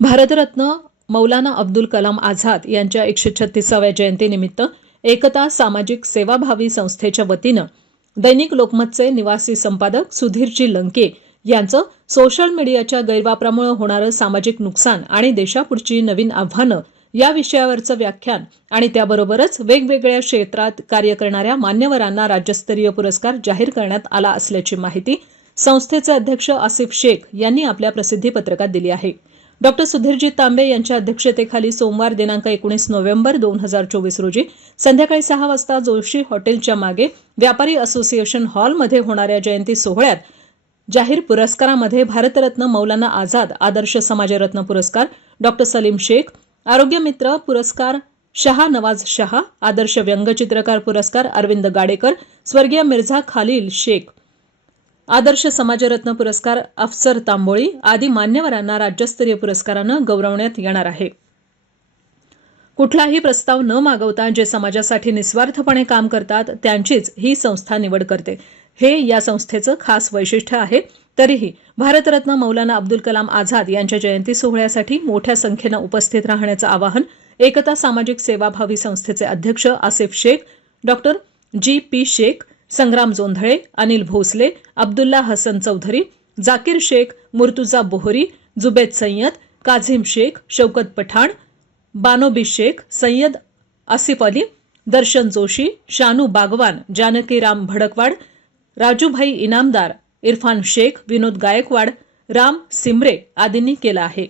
भारतरत्न मौलाना अब्दुल कलाम आझाद यांच्या एकशे छत्तीसाव्या जयंतीनिमित्त एकता सामाजिक सेवाभावी संस्थेच्या वतीनं दैनिक लोकमतचे निवासी संपादक सुधीरजी लंके यांचं सोशल मीडियाच्या गैरवापरामुळे होणारं सामाजिक नुकसान आणि देशापुढची नवीन आव्हानं या विषयावरचं व्याख्यान आणि त्याबरोबरच वेगवेगळ्या क्षेत्रात कार्य करणाऱ्या मान्यवरांना राज्यस्तरीय पुरस्कार जाहीर करण्यात आला असल्याची माहिती संस्थेचे अध्यक्ष आसिफ शेख यांनी आपल्या प्रसिद्धी पत्रकात दिली आहे. डॉक्टर सुधीरजी तांबे यांच्या अध्यक्षतेखाली सोमवार दिनांक एकोणीस नोव्हेंबर दोन हजार चोवीस रोजी संध्याकाळी सहा वाजता जोशी हॉटेलच्या मागे व्यापारी असोसिएशन हॉलमध्ये होणाऱ्या जयंती सोहळ्यात जाहीर पुरस्कारामध्ये भारतरत्न मौलाना आझाद आदर्श समाजरत्न पुरस्कार डॉक्टर सलीम शेख आरोग्य मित्र पुरस्कार शहा नवाज शहा आदर्श व्यंगचित्रकार पुरस्कार अरविंद गाडेकर स्वर्गीय मिर्झा खालील शेख आदर्श समाजरत्न पुरस्कार अफसर तांबोळी आदी मान्यवरांना राज्यस्तरीय पुरस्कारानं गौरवण्यात येणार आहे. कुठलाही प्रस्ताव न मागवता जे समाजासाठी निस्वार्थपणे काम करतात त्यांचीच ही संस्था निवड करते. हे या संस्थेचं खास वैशिष्ट्य आहे. तरीही भारतरत्न मौलाना अब्दुल कलाम आझाद यांच्या जयंती सोहळ्यासाठी मोठ्या संख्येनं उपस्थित राहण्याचं आवाहन एकता सामाजिक सेवाभावी संस्थेचे अध्यक्ष Asif Shaikh doctor G P Shaikh Sangram Jondhale Anil Bhosale Abdulla Hasan Chaudhari Zakir Shaikh Murtuza Bohari Jubed Sayyad Kazim Shaikh Shaukat Pathan Banobi Shaikh Sayyad Asif Ali Darshan Joshi Shanu Bagwan Jankiram Bhadakwad Rajubhai Inamdar Irfan Shaikh Vinod Gaikwad Ram Simre आदींनी केलं आहे.